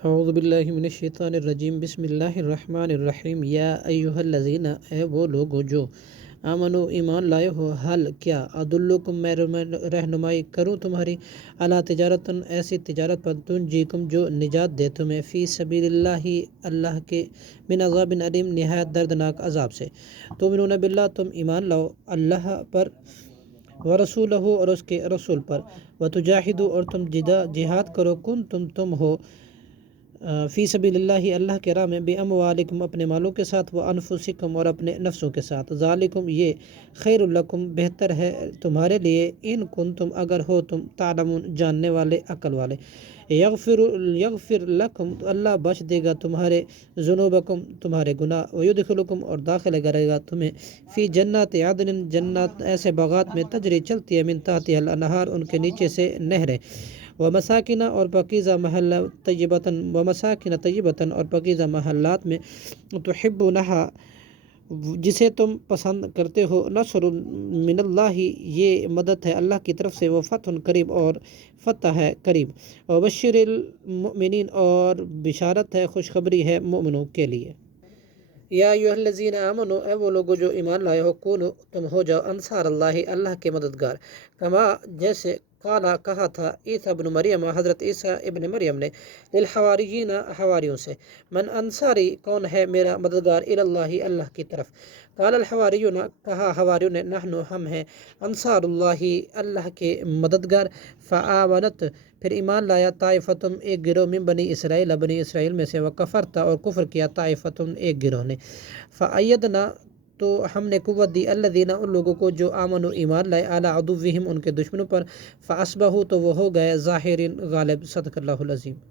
اعوذ باللہ من الشیطان الرجیم بسم اللہ الرحمن الرحیم یا ایہا الذین اے وہ لوگو جو آمنو ایمان لائے ہو حل کیا ادلکم میں رہنمائی کروں تمہاری علی تجارتن ایسی تجارت پر تنجیکم جو نجات دے تمہیں فی سبیل اللہ اللہ کے من عذاب علیم نہایت دردناک عذاب سے تؤمنون باللہ تم ایمان لاؤ اللہ پر ورسولہ اور اس کے رسول پر وتجاہدوا اور تم جہاد کرو تم ہو فی سبیل اللہ اللہ کے راہ میں باموالکم اپنے مالوں کے ساتھ وانفسکم اور اپنے نفسوں کے ساتھ ذالکم یہ خیر لکم بہتر ہے تمہارے لیے ان کنتم اگر ہو تم تعلمون جاننے والے عقل والے یغفر لکم اللہ بخش دے گا تمہارے ذنوبکم تمہارے گناہ ویدخلکم اور داخل کرے گا تمہیں فی جنات عدن جنات ایسے باغات میں تجری چلتی ہے من تحتها الانہار ان کے نیچے سے نہریں ومساکن اور پاکیزہ محلہ طیبتاً ومساکن طیبتاً اور پاکیزہ محلات میں تحبونہا جسے تم پسند کرتے ہو نصر من اللہ یہ مدد ہے اللہ کی طرف سے وفتح قریب اور فتح ہے قریب وبشر المؤمنین اور بشارت ہے خوشخبری ہے مومنوں کے لیے یا ایھا الذین آمنوا اے وہ لوگو جو ایمان لائے ہو کونو تم ہو جاؤ انصار اللہ کے مددگار کما جیسے قالا کہا تھا عیسیٰ ابن مریم حضرت عیسیٰ ابن مریم نے للحواریین حواریوں سے من انصاری کون ہے میرا مددگار اللہ اللہ کی طرف قال الحواریون کہا حواریوں نے نحن ہم ہیں انصار اللہ کے مددگار فآمنت پھر ایمان لایا طائفتم ایک گروہ من بنی اسرائیل میں سے وکفرتا اور کفر کیا طائفتم ایک گروہ نے فأیدنا تو ہم نے قوت دی الذین ان لوگوں کو جو آمن و ایمان لائے اعلی عدوہم ان کے دشمنوں پر فاصبحوا تو وہ ہو گئے ظاہرین غالب صدق اللہ العظیم